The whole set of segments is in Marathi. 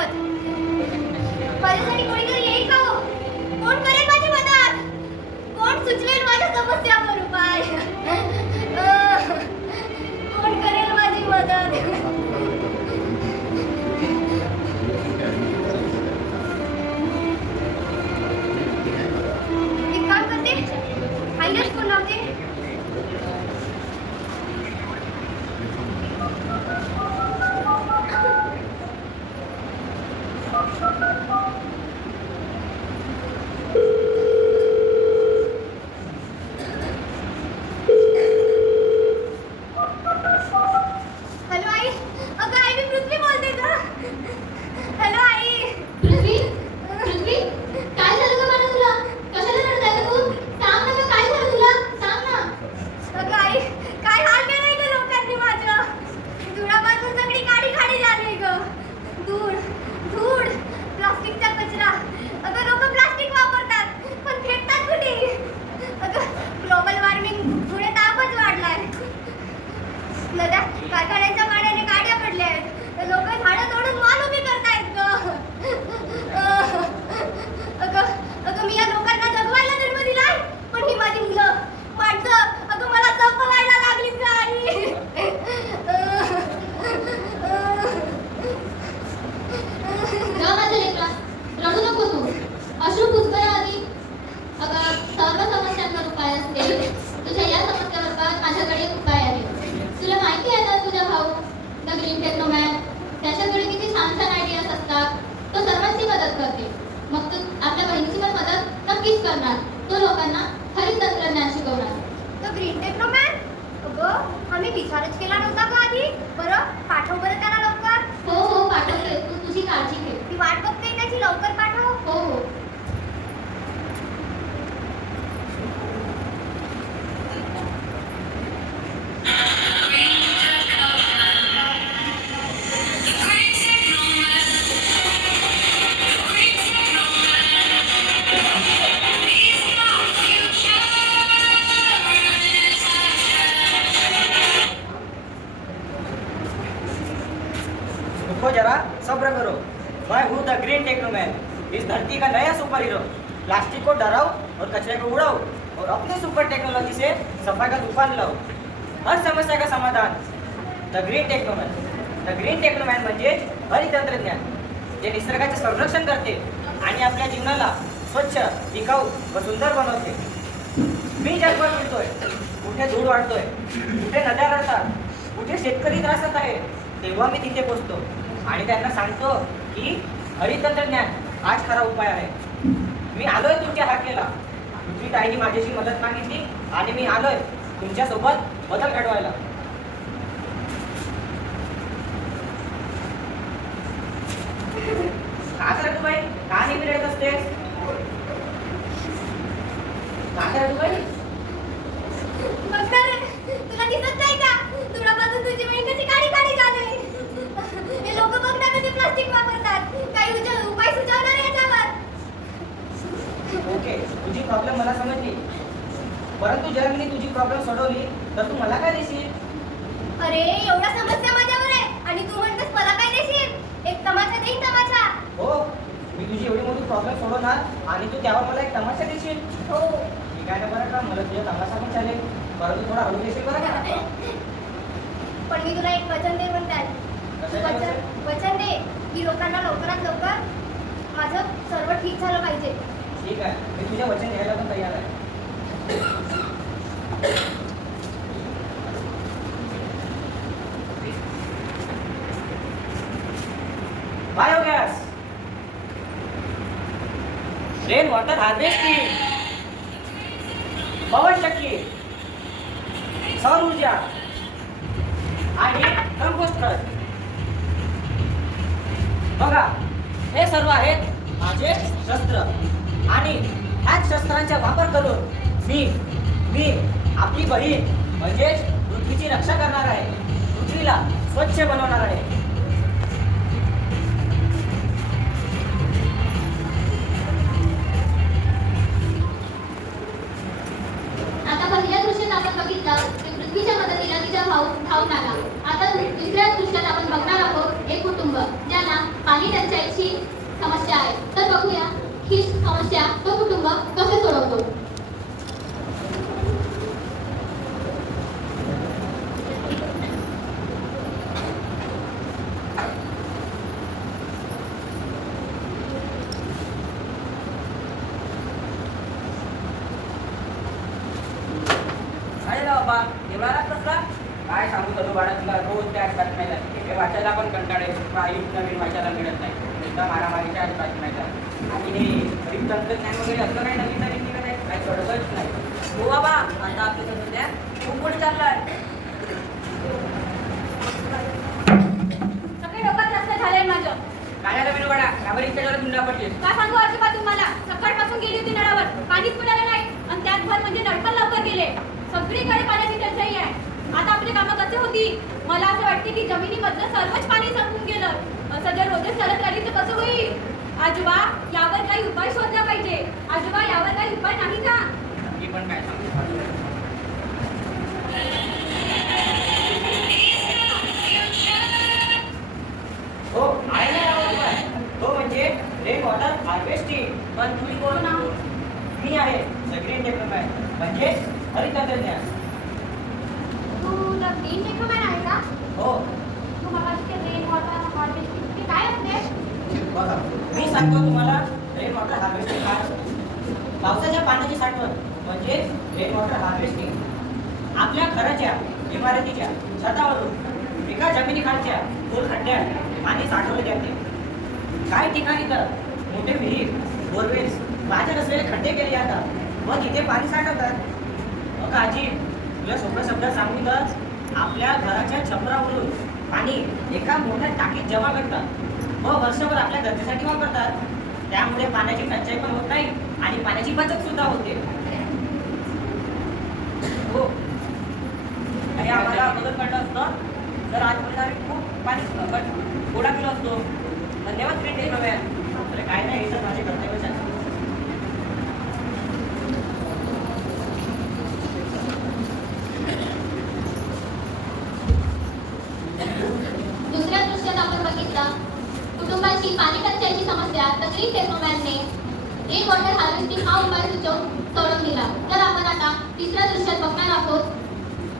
शकत. माझ्यासाठी कोणीतरी येईल का हो? कोण करेल माझी मदत? कोण सुचवेल माझ्या समस्यांवर उपाय? कोण करेल माझी मदत? एक काम करते, आईलाच फोन लावते. हॅलो आई, अगं आई मी पृथ्वी बोलते का? हॅलो आई. पृथ्वी पृथ्वी काय झालं ग मला तुला? कशाला रडताय ग तू? सांग ना ग, काय झालं तुला? सांग ना. अगं आई, काय हाल केलंय ग लोकांनी माझं. धुळापासून सगळी काडी खाडी झाली ग. धूळ धूळ, प्लास्टिकचा कचरा. अगं लोक प्लास्टिक वापरतात पण फेकतात कुठे? अगं ग्लोबल वॉर्मिंग मुळे तापच वाढलाय. नद्या कारखान्याच्या पाण्याने काड्या पडल्या आहेत. लोक झाडं तोडून माल उभी करतायत ग. अगं अगं मी या लोकांना जगवायला जन्म दिलाय, पण ही माझी मुलं माणसं अगं मला जगवायला लागली ग आई. ग माझ्या लेकरा, रडू नको तू. अश्रू पुसकर आधी. अगं सर्व समस्यांवर उपाय असते. तुझ्या या समस्येवर पण माझ्याकडे एक उपाय आहे. तुला माहिती आहे ना तुझा भाऊ द ग्रीन टेक्नोमॅन, त्याच्याकडे किती छान छान आयडियाज असतात. तो सर्वांची मदत करते. मग तू आपल्या बहिणीची पण मदत नक्कीच करणार. तो लोकांना हरित तंत्रज्ञान शिकवणार. The green Technoman? अगं आम्ही विचारच केला नव्हता का आधी? बरं पाठव बरं त्याला लवकर. हो हो पाठवते. तू तुझी काळजी घे. मी वाट बघते त्याची, लवकर पाठव. हो हो. रुको जरा, सब्र करो। मैं हूँ द ग्रीन टेक्नोमैन, इस धरती का नया सुपर हीरो। प्लास्टिक को डराओ और कचरे को उड़ाओ और अपनी सुपर टेक्नोलॉजी से सफाई का तूफान लाओ। हर समस्या का समाधान द ग्रीन टेक्नोमॅन। द ग्रीन टेक्नोमॅन म्हणजे हरित तंत्रज्ञान, जे निसर्गाचे संरक्षण करते आणि आपल्या जीवनाला स्वच्छ, टिकाऊ व सुंदर बनवते। मी जगभर फिरतोय, कुठे धूळ वाढतोय, कुठे नद्या रडतात, कुठे शेतकरी त्रासात आहे, तेव्हा मी तिथे पोहोचतो आणि त्यांना सांगतो की हरित तंत्रज्ञान हाच खरा उपाय आहे। मी आलोय तुमच्या हाकेला। पृथ्वी ताईंनी माझ्याशी मदत मागितली आणि मी आलोय तुमच्यासोबत बदल घडवायला। का करत तू बाई? का नेहमी रडत असतेस? का करत तू बाई? बघ ना रे, तुला दिसत नाही का? धुळापासून तुझी बहीण कशी काडी काडी झाली. हे लोक बघ ना कसे प्लास्टिक वापरतात. काही उपाय सुचवणार याच्यावर? ओके, तुझी प्रॉब्लेम मला समजली, परंतु जर मी तुझी प्रॉब्लेम सोडवली तर तू मला काय देशील? अरे एवढ्या समस्या माझ्यावर आहे आणि तू म्हणतेस मला काय देशील? एक तमाशा देईन, तमाशा. हो, मी तुझी एवढी मोठी प्रॉब्लेम सोडवणार आणि तू त्यावर मला एक तमाशा देशील? हो. ठीक आहे ना, बरं का, मला तुझा तमाशा पण चालेल, परंतु थोडा हळू देशील बरं का? पण मी तुला एक वचन दे म्हणतात. वचन दे की लोकांना लवकरात लवकर माझं सर्व ठीक झालं पाहिजे. ठीक आहे, मी तुझ्या वचन द्यायला पण तयार आहे. बायोगॅस, रेन वॉटर हार्वेस्टिंग, पवन चक्की, सौर ऊर्जा आणि कंपोस्ट खत. बघा, हे सर्व आहेत माझे शस्त्र आणि ह्याच शस्त्रांचा वापर करून मी आपली बहीण म्हणजेच पृथ्वीची रक्षा करणार आहे, पृथ्वीला स्वच्छ बनवणार आहे. आता पहिल्या दृश्यात आपण बघितलं की पृथ्वीच्या मदतीला तिचा भाऊ धावून आला. आता दुसऱ्या दृश्यात आपण बघणार आहोत एक कुटुंब ज्याला पाणी टंचाईची समस्या आहे. तर बघूया ही समस्या तो कुटुंब कसे सोडवतो. काय झालं बाबा एवढा कसला काय सांगू तुझं बाळा तुला रोज त्याच बातम्या लागते हे वाचायला पण कंटाळे काही नवीन वाचायला मिळत नाही नुसता मारामारीच्याच बातम्या येतात आणि हे गरीब तंत्रज्ञान वगैरे असं काही नवीन नवीन निघत आहे काही कळतच नाही हो बाबा आता आपलं तंत्रज्ञान खूप पुढे चाललं आहे सगळे डोकं त्रस्त झालंय माझं. काय झालं बिनू बाळा यावर इतक्या जरा धुंडा पडलीस काय सांगू आजोबा तुम्हाला, सकाळपासून गेली होती नळावर, पाणीच मिळालं नाही आणि त्यात भर म्हणजे नळ पण लवकर गेले. सगळीकडे पाण्याची टंचाई आहे. आता आपली कामं कसे होती. मला असं वाटते की जमिनीमधलं सर्वच पाणी संपून गेलं. असं जर रोजच चालत राहिली तर कसं होईल. आजोबा यावर काही उपाय शोधला पाहिजे. आजोबा यावर काही उपाय नाही का. मी पण काय सांगू हो आहे ना यावर उपाय. तो म्हणजे रेन वॉटर हार्वेस्टिंग. पण तुम्ही कोण आहात. मी आहे ग्रीन टेक्नोमॅन म्हणजे हरित तंत्रज्ञान. तू ग्रीन टेक्नोमॅन आहे का. हो तू मला रेन वॉटर हार्वेस्टिंग ते काय असते. बघा मी सांगतो तुम्हाला रेन वॉटर हार्वेस्टिंग काय असते. पावसाच्या पाण्याची साठवण म्हणजे रेन वॉटर हार्वेस्टिंग. आपल्या घराच्या इमारतीच्या छतावरून एका जमिनीखालच्या खोल खड्ड्यात पाणी साठवले जाते. काही ठिकाणी तर मोठे विहीर बोरवेल्स माझ्या नसलेले खड्डे केले जातात व तिथे पाणी साठवतात. मग आजी तुला सोप्या शब्दात सांगू तर आपल्या घराच्या छपरावरून पाणी एका मोठ्या टाकीत जमा करतात व वर्षभर आपल्या गरजेसाठी वापरतात. त्यामुळे पाण्याची टंचाई पण होत नाही आणि पाण्याची बचत सुद्धा होते. हो आणि आम्हाला अगोदर कळलं असतं तर आजपर्यंत आम्ही खूप पाणी गोळा केलं असतो. धन्यवाद ग्रीन टेक्नोमॅन. अरे काय नाही हे तर माझे कर्तव्यच आहे. दुसऱ्या दृश्यात आपण बघितलं कुटुंबाची पाणी टंचाईची समस्या तर ग्रीन टेक्नोमॅनने रेन वॉटर हार्वेस्टिंग हा उपाय सुचवून सोडवून दिला. तर आपण आता तिसऱ्या दृश्यात बघणार आहोत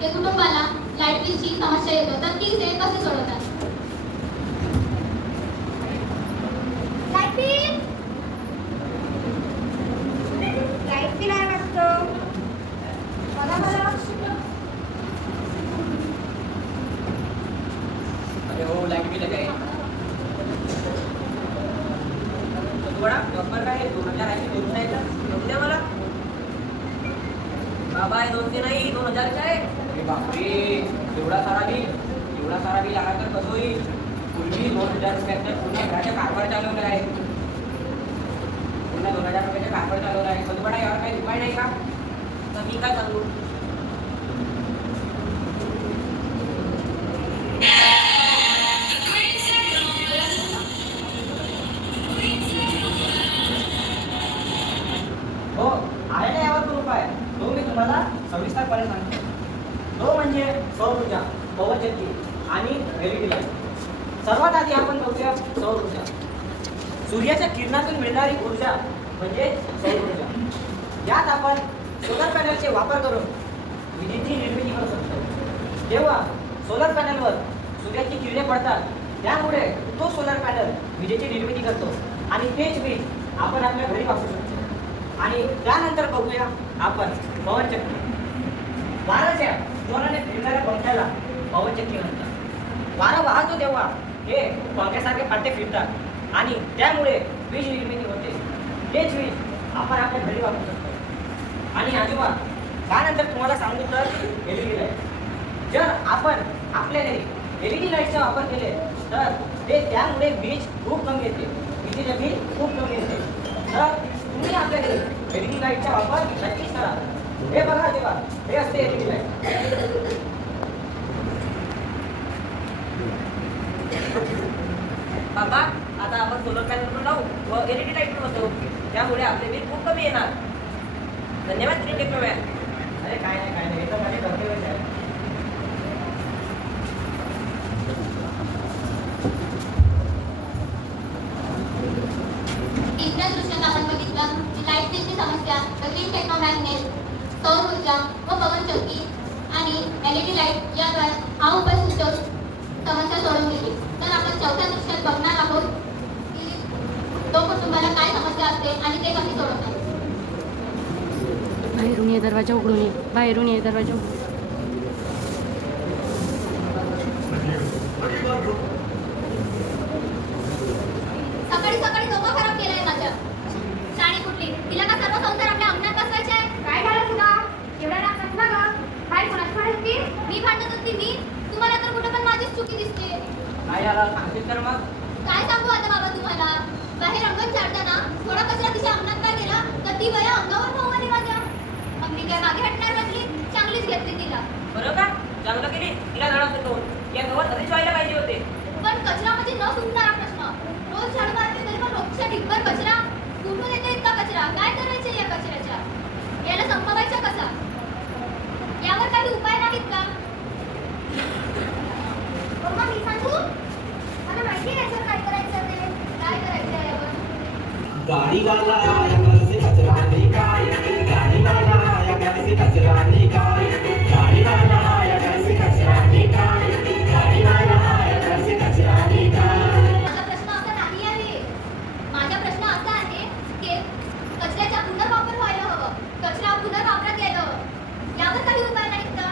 की कुटुंबाला लाईट बिलची समस्या येतो तर ती ते कसे सोडवतात. लाईट बिल आहे वाटतं. बघा मला. अरे हो लाईट बिल आहे थोडा नंबर काय आहे 2000 दोन द्यायचं द्या मला. बाबा हे 200 नाही 2000 आहे. अरे बापरे एवढा सारा बिल आला तर कसं होईल. पूर्वी 2000 रुपयाचं पूर्ण घराच्या कारभार चालवलं आहे. पूर्ण 2000 रुपयाचा कारभार चालवला आहे. पण बडा यावर काही उपाय नाही का. तर मी काय सांगू. हो आहे ना यावर पण उपाय. तो मी तुम्हाला सविस्तरपणे सांगतो. तो म्हणजे सौर ऊर्जा पवनचक्की आणि एलईडी लाईट. सर्वात आधी आपण बघूया सौर ऊर्जा. सूर्याच्या किरणातून मिळणारी ऊर्जा म्हणजे सौर ऊर्जा. यात आपण सोलर पॅनलचे वापर करून विजेची निर्मिती करू शकतो. जेव्हा सोलर पॅनलवर सूर्याची किरणे पडतात त्यामुळे तो सोलर पॅनल विजेची निर्मिती करतो आणि तेच वीज आपण आपल्या घरी वापरू शकतो. आणि त्यानंतर बघूया आपण पवनचक्की. वाऱ्याच्या जोराने फिरणाऱ्या पंख्याला पवनचक्की म्हणतात. वारा वाहतो तेव्हा हे पंख्यासारखे फाटे फिरतात आणि त्यामुळे वीज निर्मिती होते. तेच वीज आपण आपल्या घरी वापरू शकतो. आणि आजोबा त्यानंतर तुम्हाला सांगू तर एलईडी लाईट. जर आपण आपल्या घरी एलईडी लाईटचा वापर केले तर त्यामुळे वीज खूप कमी येते. विजेचे बिल खूप कमी येते. तर तुम्ही आपल्या घरी एलईडी लाईटचा वापर नक्कीच करा. हे बघा तेव्हा हे असते एलईडी लाईट. बाबा आता आपण सोलर पॅनल पण लावू व एलईडी लाईट पण बसवू. त्यामुळे आपले बिल खूप कमी येणार. धन्यवाद ग्रीन टेक्नोमॅन. अरे काय नाही हे तर माझे कर्तव्यच आहे. ग्रीन टेक्नोमॅनने सौर ऊर्जा व पवनचक्की आणि LED लाईट याद्वारे हा उपाय सुचवून समस्या सोडवली. तर आपण चौथ्या दृश्यात बघणार आहोत की तो कुटुंबाला काय समस्या असते आणि ते कशी सोडवतात. बाहेरून ये, दरवाजा उघडून ये. बाहेरून ये, दरवाजा उघडून ये. सकाळी सकाळी डोकं खराब केलंय माझ्या. शाणी कुठली, तिला का सर्व संसार आपल्या अंगणात बसवायचे आहे? काय झालं तुला एवढा राग कसला ग बाई कोणाची म्हणत होती मी भांडत होती मी, तुम्हाला तर कुठं पण माझीच चुकी दिसते. काय झालं सांगशील तर मग? काय सांगू आता बाबा तुम्हाला. बाहेर अंगण झाडताना थोडा कचरा तिच्या अंगणात का गेला तर ती बया अंगावर भाऊ आली माझ्या. मग मी काय मागे हटणार बसली, चांगलीच घेतली तिला. बरं का चांगलं केली तिला धडक देतो. या गवत आधीच व्हायला पाहिजे होते. पण कचरा म्हणजे न सुटणारा प्रश्न. रोज झाडू मारते तरी पण रोजच्या ढिगभर कचरा. कुठून येतो इतका कचरा? काय करायचे या कचऱ्याच्या? याला संपवायचा कसा? यावर काही उपाय नाहीत का? मम्मा मी सांगू मला माहिती आहे याच्यावर काय करायचं ते काय करायचं आहे यावर? गाड़ी वाला आया घर से कचरा निकाल, गाड़ी वाला आया घर से कचरा निकाल, गाड़ी वाला आया घर से कचरा निकाल, गाड़ी वाला आया घर से कचरा निकाल. माझा प्रश्न असा नाही आहे. माझा प्रश्न असा आहे की कचऱ्याचा पुनर्वापर व्हायला हवं. कचरा पुनर्वापरात यायला हवं. यावर काही उपाय नाहीत का?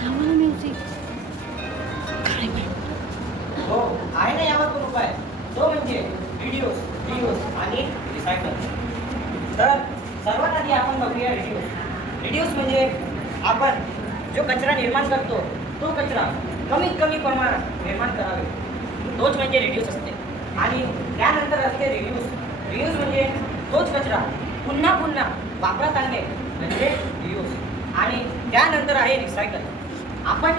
थांबा ना म्युझिक. काय माहिती. हो आहे ना यावर पण उपाय. तो म्हणजे रिड्यूस आणि रिसायकल. तर सर्वात आधी आपण बघूया रिड्यूस म्हणजे आपण जो कचरा निर्माण करतो तो कचरा कमीत कमी प्रमाणात निर्माण करावे, तोच म्हणजे रिड्यूस असते. आणि त्यानंतर असते रियूज म्हणजे तोच कचरा पुन्हा पुन्हा वापरात आणणे म्हणजे रियूज. आणि त्यानंतर आहे रिसायकल. आपण